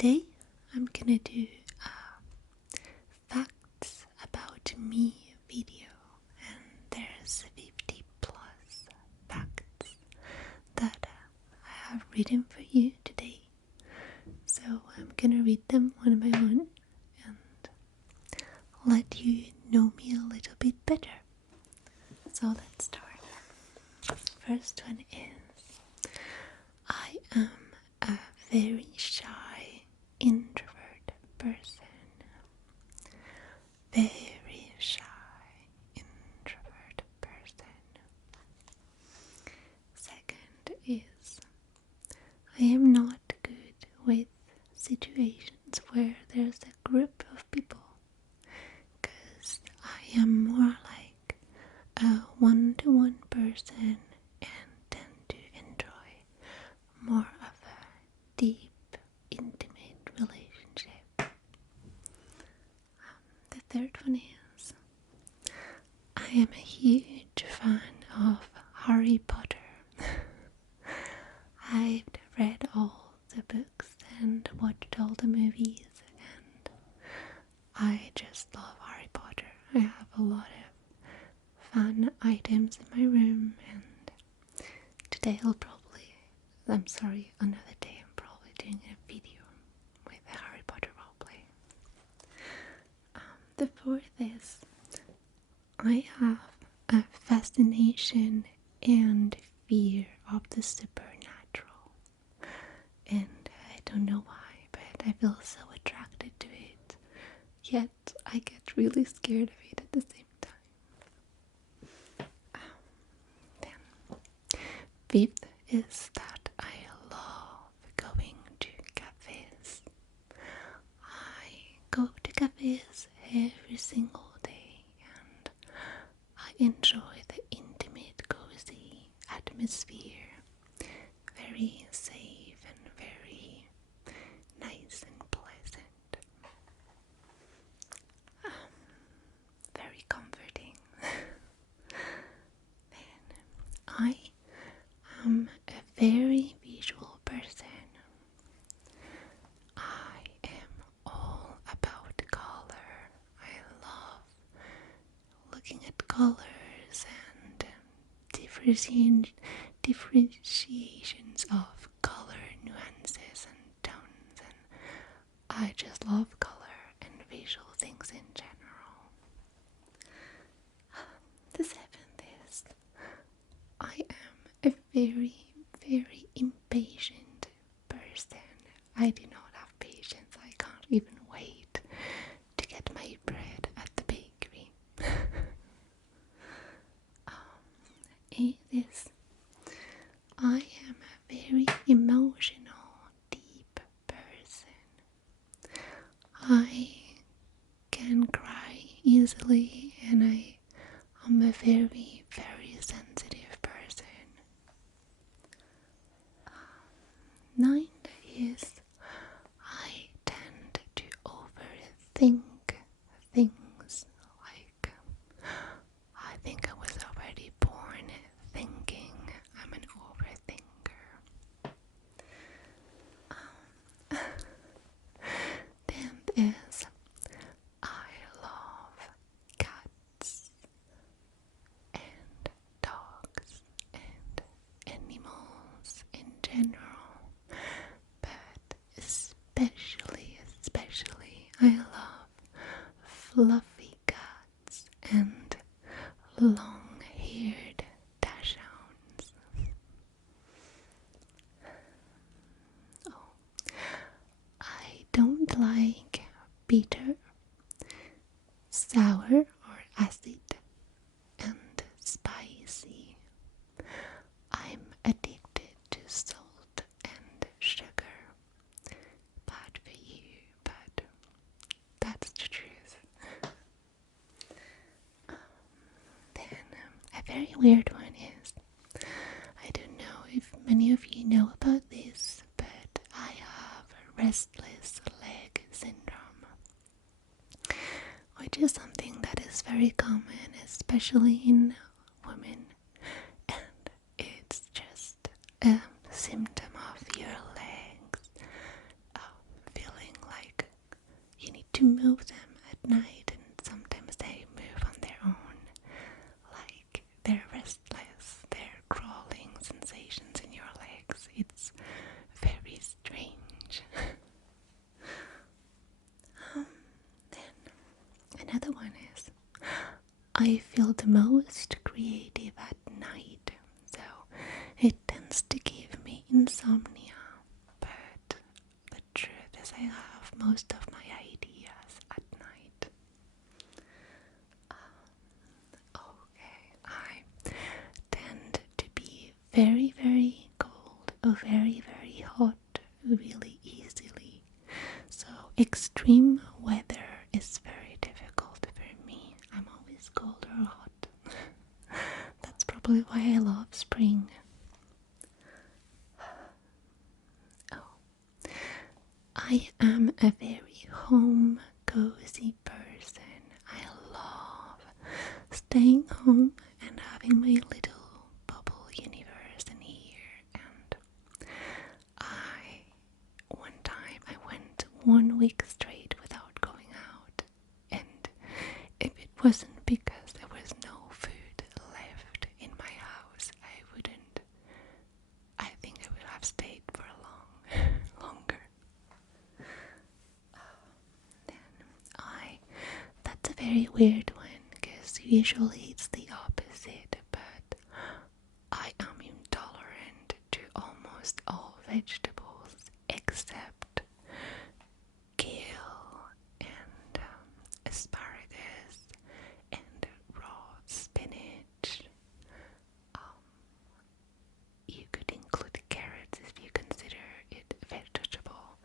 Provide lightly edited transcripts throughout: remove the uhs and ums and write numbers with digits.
Today I'm gonna do a facts about me video, and there's 50 plus facts that I have written for you today. So I'm gonna read them one by one and let you know me a little bit better. So let's start. First one is, I am a very shy introvert person. Very shy introvert person. Second is, I am not good with situations where there's a group of people, because I am more like a one-to-one person and tend to enjoy more of a deep, intimate relationship. The third one is, I am a huge fan of Harry Potter. I've read all the books and watched all the movies, and I just love Harry Potter. I have a lot of fun items in my room, and another day I'm probably doing a video with a Harry Potter roleplay. The fourth is, I have a fascination and fear of the supernatural, and I don't know why, but I feel so attracted to it, yet I get really scared of it at the same time. Then, fifth is that I love going to cafes. I go to cafes every single day, and I enjoy the intimate, cozy atmosphere. Very safe and very nice and pleasant. Very comforting. Then I am a very visual person. I am all about color. I love looking at colors and differentiations of color nuances and tones, and I just love color and visual things in general. The seventh is, I am a very, very impatient person. I do not have patience. I can't even wait to get my bread at the bakery. It is, I am a very emotional, deep person. I can cry easily, and I am a very, very sensitive person. Ninth is, I tend to overthink things. Like, I think I was already born thinking. I'm an overthinker. 10th is, I love cats and dogs and animals in general, but especially I love fluffy cats and long-haired dachshunds. Oh, I don't like bitter, sour or acid, and spicy. I'm addicted to salt and sugar. Bad for you, but that's the truth. Then a very weird one is, I don't know if many of you know about this, but I have restless leg syndrome, which is something that is very common, especially in women, and it's just a symptom of your legs feeling to move them at night, and sometimes they move on their own. Like they're restless, they're crawling sensations in your legs. It's very strange. Then another one is I feel the most creative at night, so it tends to give me insomnia. But the truth is, I have most of my ideas at night. Okay, I tend to be very, very cold or very, very hot really easily. So extreme weather is very difficult for me. I'm always cold or hot. That's probably why I love spring. Oh, I am a very home cozy person. I love staying home and having my little bubble universe in here. And one time I went 1 week straight without going out, and if it wasn't because there was no food left in my house, I think I would have stayed for longer. That's a very weird one, because usually it's the opposite, but I am intolerant to almost all vegetables except kale and asparagus and raw spinach. You could include carrots if you consider it vegetable,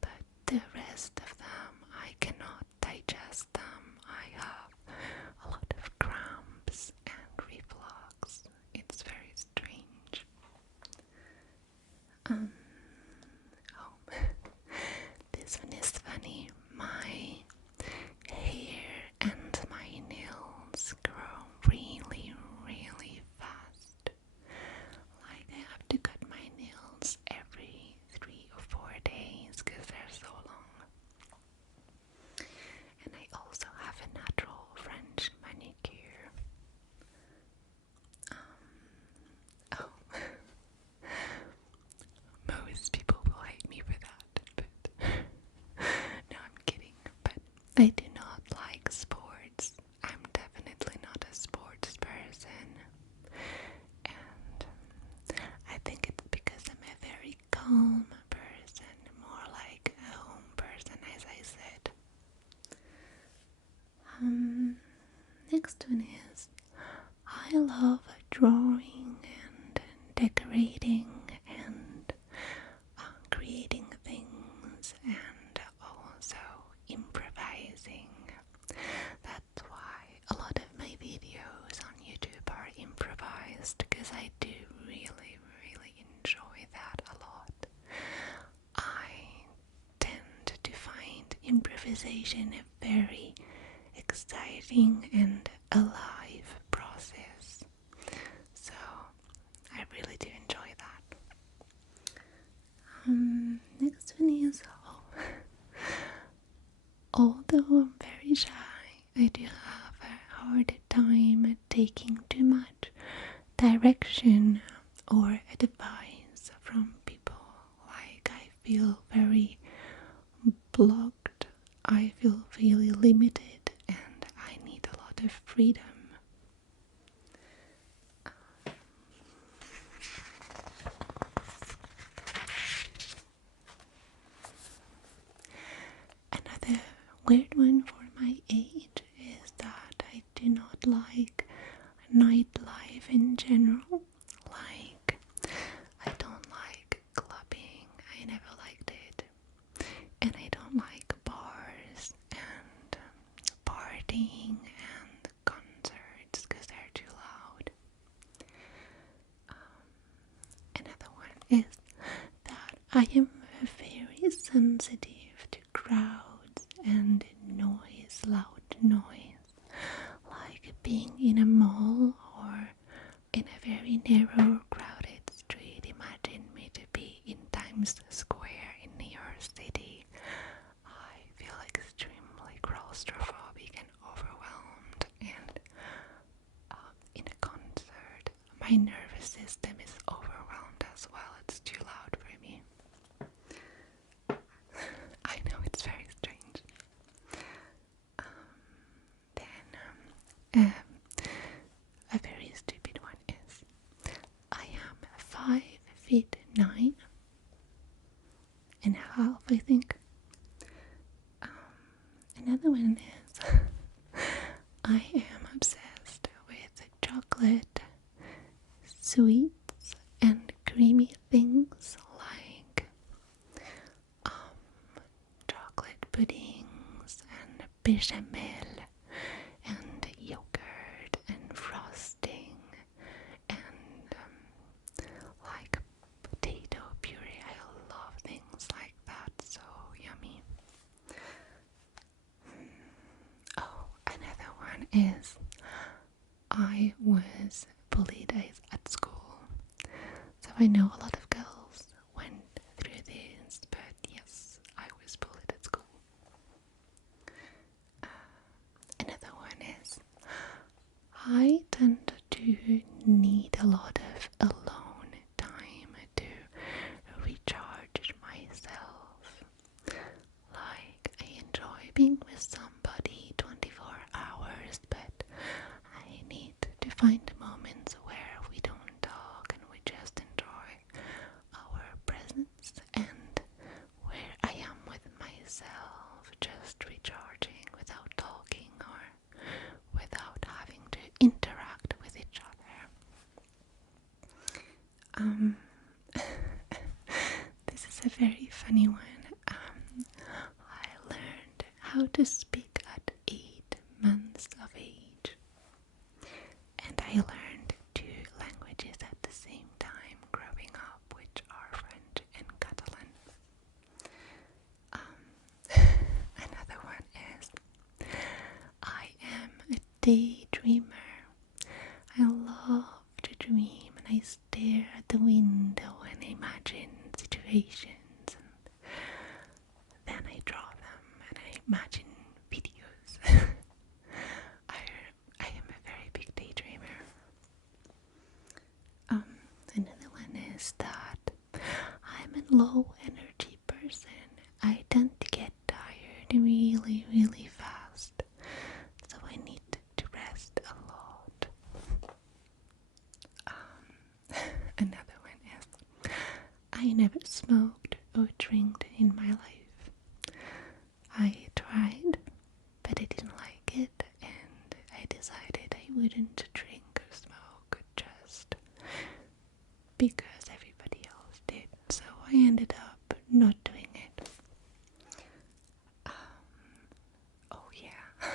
but the rest of them I cannot digest them. I have a lot of cramps and reflux. It's very strange. Oh, this one is funny. My hair and my nails grow really, really fast. Like I have to cut my nails every 3 or 4 days because they're so long. And I also have a natural French manicure. Oh, most people will hate me for that, but no, I'm kidding. But I do not like sports. I'm definitely not a sports person, and I think it's because I'm a very calm person, more like a home person, as I said. Next one is I love drawing and decorating and creating things and also improvising. That's why a lot of my videos on YouTube are improvised, because I do really, really enjoy that a lot. I tend to find improvisation a very exciting and alive process. So I really do enjoy that. Next one is although I'm very shy, I do have a hard time taking too much direction or advice from people. Like I feel very blocked, I feel really limited, and I need a lot of freedom. Another weird one for my age is that I do not like nightlife in general. Like, I don't like clubbing, I never liked it, and I don't like bars and partying and concerts because they're too loud. Another one is that I am very sensitive to crowds and noise, loud noise, like being in a mall or in a very narrow, crowded street. Imagine me to be in Times Square in New York City. I feel extremely claustrophobic and overwhelmed, and in a concert, my nervous system is overwhelmed as well. It's too loud for me. I know, it's very strange. Then a very stupid one is I am 5'9" and a half, I think. Another one is I am obsessed with chocolate, sweets, and creamy things like chocolate puddings and bechamel and yogurt and frosting and like potato puree. I love things like that, so yummy. Oh, another one is I was bullied at school, so I know a lot of girls went through this, but yes, I was bullied at school. Another one is I tend to need a lot of alone time to recharge myself. Like, I enjoy being with somebody 24 hours, but I need to find moments where we don't talk and we just enjoy our presence, and where I am with myself, just recharging without talking or without having to interact with each other. This is a very funny one. I learned how to speak at 8 months of age, and I learned 2 languages at the same time growing up, which are French and Catalan. Another one is I am a daydreamer. I love to dream, and I stare at the window and imagine situations, and then I draw them and I imagine videos. I am a very big daydreamer. Another one is that I'm a low energy person. I tend to get tired really, really fast, so I need to rest a lot. Another one is I never smoked or drank in my life. I tried, but I didn't like it, and I decided I wouldn't drink or smoke just because everybody else did, so I ended up not doing it. Oh yeah,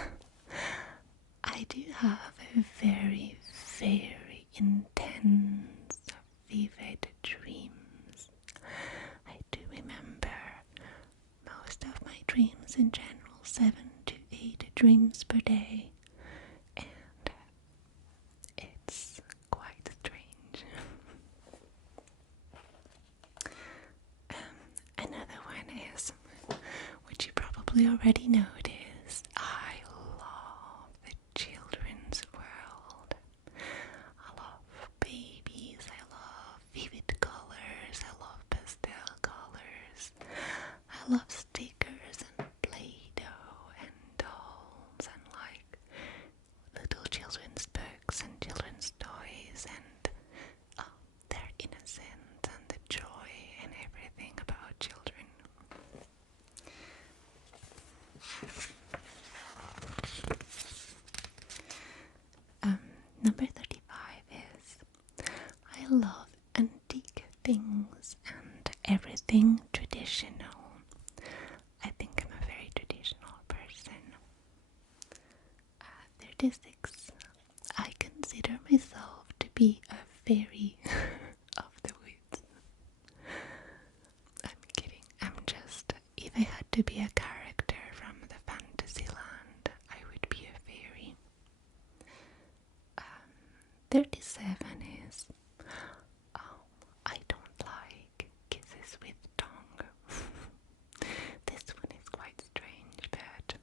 I do have a very, very intense, vivid dreams. I do remember most of my dreams in general, 7 to 8 dreams per day, and it's quite strange. Another one is, which you probably already noticed, I love the children's world. I love babies, I love vivid colors, I love pastel colors, I love stickers and Play-Doh and dolls and like little children's books and children's toys, and their innocence and the joy and everything about children. Number 35 is I love antique things and everything traditional. I think I'm a very traditional person. 36. I consider myself to be a fairy of the woods. I'm kidding. I'm just, if I had to be a character from the fantasy land, I would be a fairy. 37 is I don't like kisses with tongue. This one is quite strange, but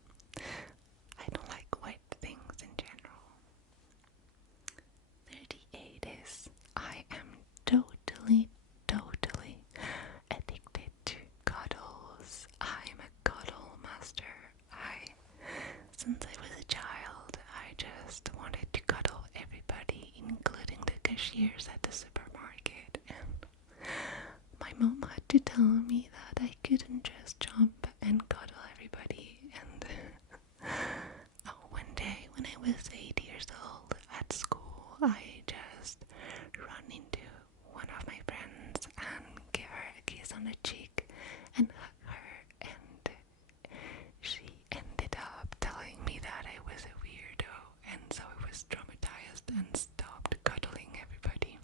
cashiers at the supermarket, and my mom had to tell me that I couldn't just jump and cuddle everybody. And one day when I was 8 years old at school, I just ran into one of my friends and gave her a kiss on the cheek and hugged her, and she ended up telling me that I was a weirdo, and so I was traumatized and stopped cuddling everybody.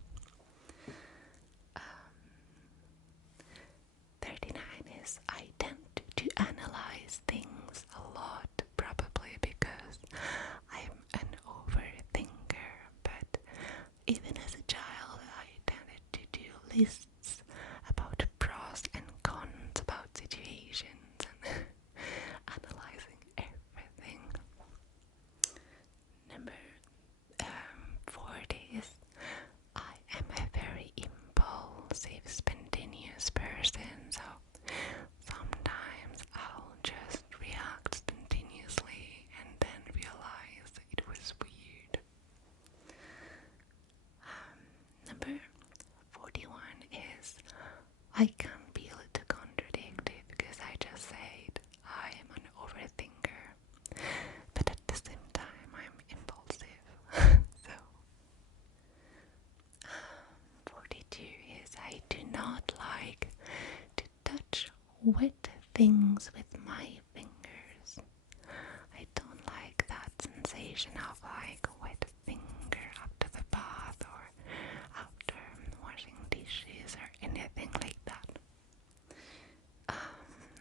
39 is I tend to analyze things a lot, probably because I'm an overthinker, but even as a child I tended to do lists about pros and cons about situations and analyzing everything. Number 40 is I am a very impulsive, spontaneous person, so sometimes I'll just react spontaneously and then realize it was weird. Number 41 is I can be a little contradictory because I just said I am an overthinker, but at the same time I'm impulsive. So 42 is I do not like to touch wet things with my fingers. I don't like that sensation of like wet finger after the bath or after washing dishes or anything like that.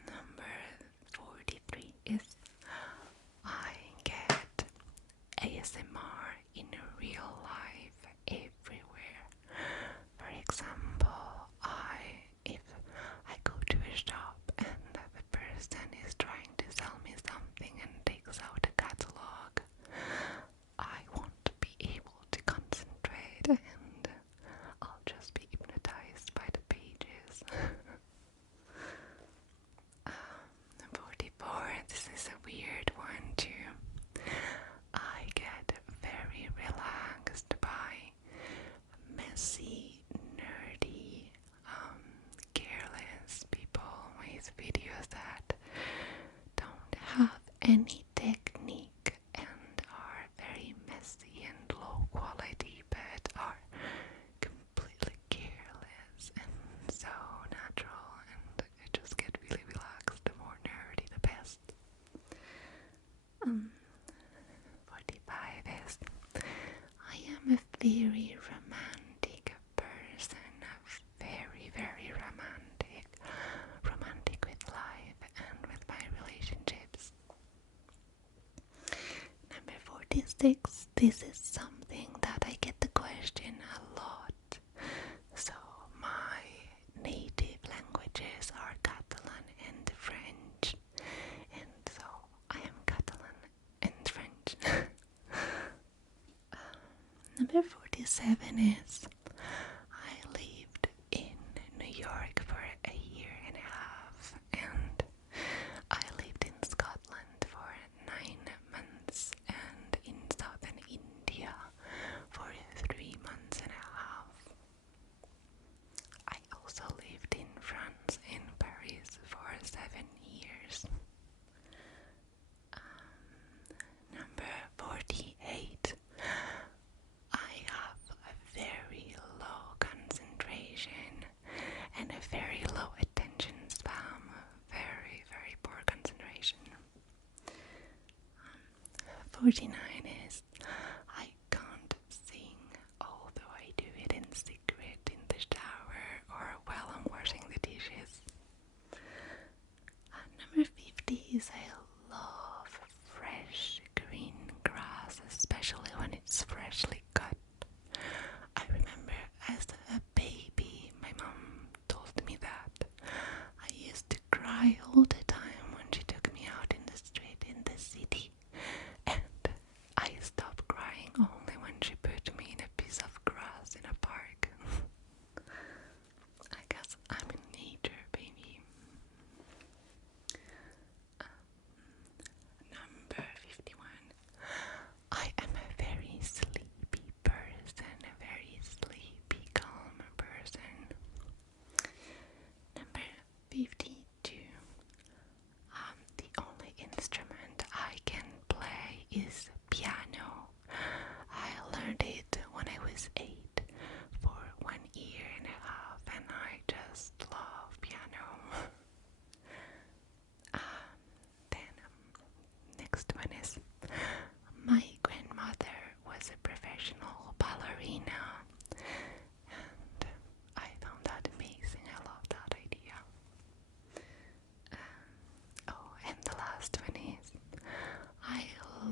Number 43 is I get ASMR in real life everywhere. For example, if I go to a shop and the person is trying to sell me something and takes out a catalog, I want to be able to concentrate and I'll just be hypnotized by the pages. 44, this is a weird one too. I get very relaxed by messy, nerdy, careless people with videos that don't have any technique and are very messy and low quality but are completely careless and so natural, and I just get really relaxed. The more nerdy the best. 45 is I am a very romantic person, very, very romantic with life and with my relationships. Number 46, this is something that I get the question a lot. So my native languages are Catalan and French, and so I am Catalan and French. Number 47 is I lived in New York for a year and a half, and I lived in Scotland for 9 months, and in southern India for 3 months and a half. I also lived in France, in Paris, for 7 years. Number 48. I have a very low concentration and a very low attention span, very, very poor concentration. 49 is I can't sing, although I do it in secret in the shower or while I'm washing the dishes. Number 50 is I love fresh green grass, especially when it's freshly cut. I remember as a baby, my mom told me that I used to cry all the time when she took me out in the street in the city, and I stopped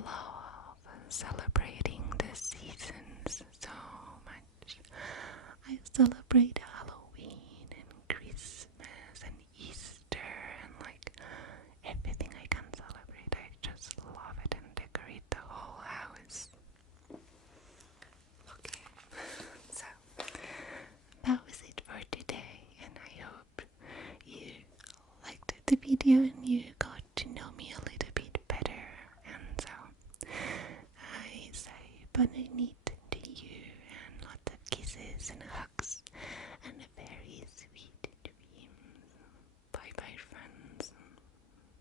love celebrating the seasons so much. I celebrate Halloween and Christmas and Easter and like everything I can celebrate. I just love it and decorate the whole house. Okay, so that was it for today, and I hope you liked the video and you got to know me a little bit better. And so I say bonne nuit